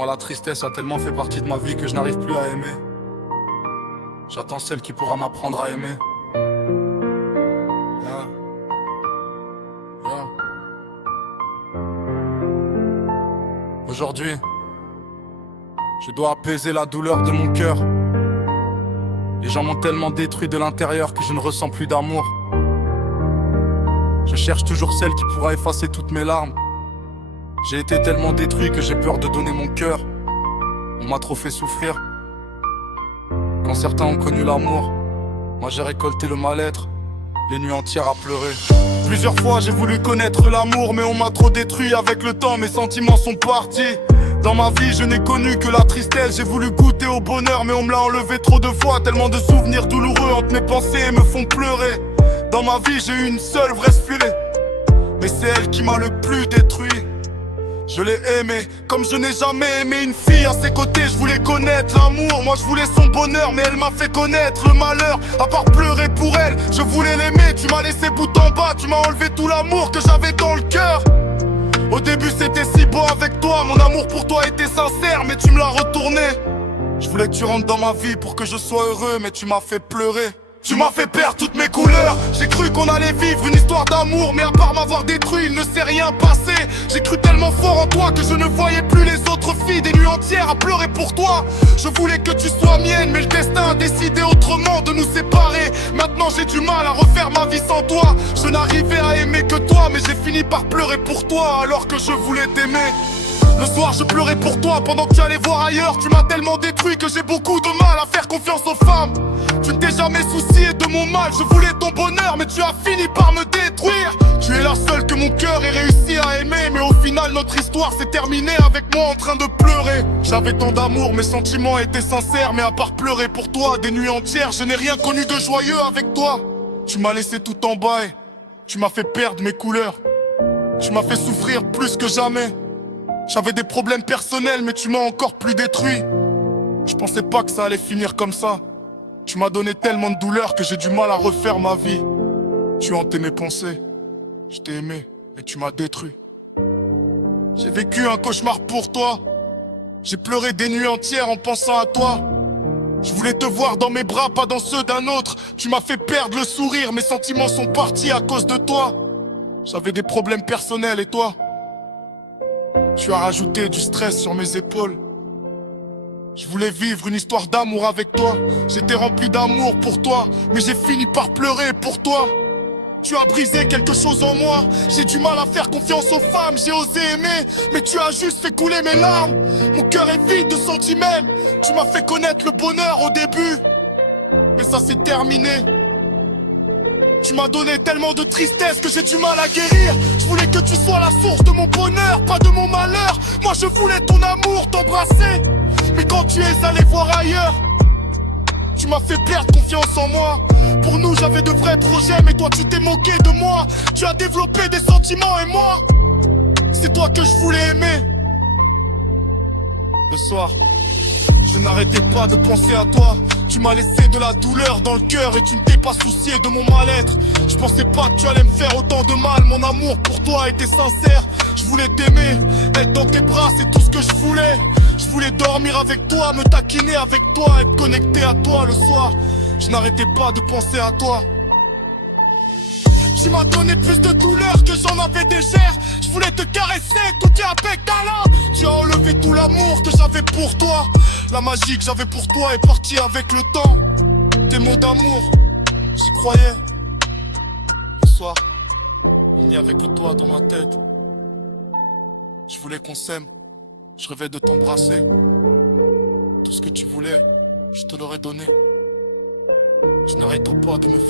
Moi la tristesse a tellement fait partie de ma vie que je n'arrive plus à aimer. J'attends celle qui pourra m'apprendre à aimer. Yeah. Yeah. Aujourd'hui, je dois apaiser la douleur de mon cœur. Les gens m'ont tellement détruit de l'intérieur que je ne ressens plus d'amour. Je cherche toujours celle qui pourra effacer toutes mes larmes. J'ai été tellement détruit que j'ai peur de donner mon cœur. On m'a trop fait souffrir. Quand certains ont connu l'amour, moi j'ai récolté le mal-être, les nuits entières à pleurer. Plusieurs fois j'ai voulu connaître l'amour, mais on m'a trop détruit. Avec le temps mes sentiments sont partis. Dans ma vie je n'ai connu que la tristesse. J'ai voulu goûter au bonheur, mais on me l'a enlevé trop de fois. Tellement de souvenirs douloureux entre mes pensées me font pleurer. Dans ma vie j'ai eu une seule vraie spirée, mais c'est elle qui m'a le plus détruit. Je l'ai aimée comme je n'ai jamais aimé une fille. À ses côtés je voulais connaître l'amour. Moi je voulais son bonheur, mais elle m'a fait connaître le malheur. À part pleurer pour elle, je voulais l'aimer. Tu m'as laissé bout en bas, tu m'as enlevé tout l'amour que j'avais dans le cœur. Au début c'était si beau avec toi, mon amour pour toi était sincère, mais tu me l'as retourné. Je voulais que tu rentres dans ma vie pour que je sois heureux, mais tu m'as fait pleurer. Tu m'as fait perdre toutes mes couleurs. J'ai cru qu'on allait vivre une histoire d'amour, mais à part m'avoir détruit, il ne s'est rien passé. J'ai cru tellement fort en toi que je ne voyais plus les autres filles. Des nuits entières à pleurer pour toi. Je voulais que tu sois mienne, mais le destin a décidé autrement de nous séparer. Maintenant j'ai du mal à refaire ma vie sans toi. Je n'arrivais à aimer que toi, mais j'ai fini par pleurer pour toi alors que je voulais t'aimer. Le soir je pleurais pour toi pendant que tu allais voir ailleurs. Tu m'as tellement détruit que j'ai beaucoup de mal à faire confiance aux femmes. Tu ne t'es jamais soucié de mon mal. Je voulais ton bonheur, mais tu as fini par me détruire. Tu es la seule que mon cœur ait réussi à aimer, mais au final notre histoire s'est terminée avec moi en train de pleurer. J'avais tant d'amour, mes sentiments étaient sincères, mais à part pleurer pour toi des nuits entières, je n'ai rien connu de joyeux avec toi. Tu m'as laissé tout en bas et tu m'as fait perdre mes couleurs. Tu m'as fait souffrir plus que jamais. J'avais des problèmes personnels, mais tu m'as encore plus détruit. Je pensais pas que ça allait finir comme ça. Tu m'as donné tellement de douleur que j'ai du mal à refaire ma vie. Tu hantais mes pensées. Je t'ai aimé, mais tu m'as détruit. J'ai vécu un cauchemar pour toi. J'ai pleuré des nuits entières en pensant à toi. Je voulais te voir dans mes bras, pas dans ceux d'un autre. Tu m'as fait perdre le sourire, mes sentiments sont partis à cause de toi. J'avais des problèmes personnels et toi, tu as rajouté du stress sur mes épaules. Je voulais vivre une histoire d'amour avec toi. J'étais rempli d'amour pour toi, mais j'ai fini par pleurer pour toi. Tu as brisé quelque chose en moi. J'ai du mal à faire confiance aux femmes. J'ai osé aimer, mais tu as juste fait couler mes larmes. Mon cœur est vide de sentiments. Tu m'as fait connaître le bonheur au début, mais ça s'est terminé. Tu m'as donné tellement de tristesse que j'ai du mal à guérir. Je voulais que tu sois la source de mon bonheur, pas de mon malheur. Moi je voulais ton amour, t'embrasser, mais quand tu es allé voir ailleurs, tu m'as fait perdre confiance en moi. Pour nous j'avais de vrais projets, mais toi tu t'es moqué de moi. Tu as développé des sentiments et moi, c'est toi que je voulais aimer. Le soir, je n'arrêtais pas de penser à toi. Tu m'as laissé de la douleur dans le cœur et tu ne t'es pas soucié de mon mal-être. Je pensais pas que tu allais me faire autant de mal. Mon amour pour toi était sincère. Je voulais t'aimer, être dans tes bras, c'est tout ce que je voulais. Je voulais dormir avec toi, me taquiner avec toi, être connecté à toi le soir. Je n'arrêtais pas de penser à toi. Tu m'as donné plus de douleur que j'en avais déjà. Je voulais te caresser, toucher avec ta langue. Tu as enlevé tout l'amour que j'avais pour toi. La magie que j'avais pour toi est partie avec le temps. Tes mots d'amour, j'y croyais. Le soir, il n'y avait que toi dans ma tête. Je voulais qu'on s'aime, je rêvais de t'embrasser. Tout ce que tu voulais, je te l'aurais donné. Je n'arrête pas de me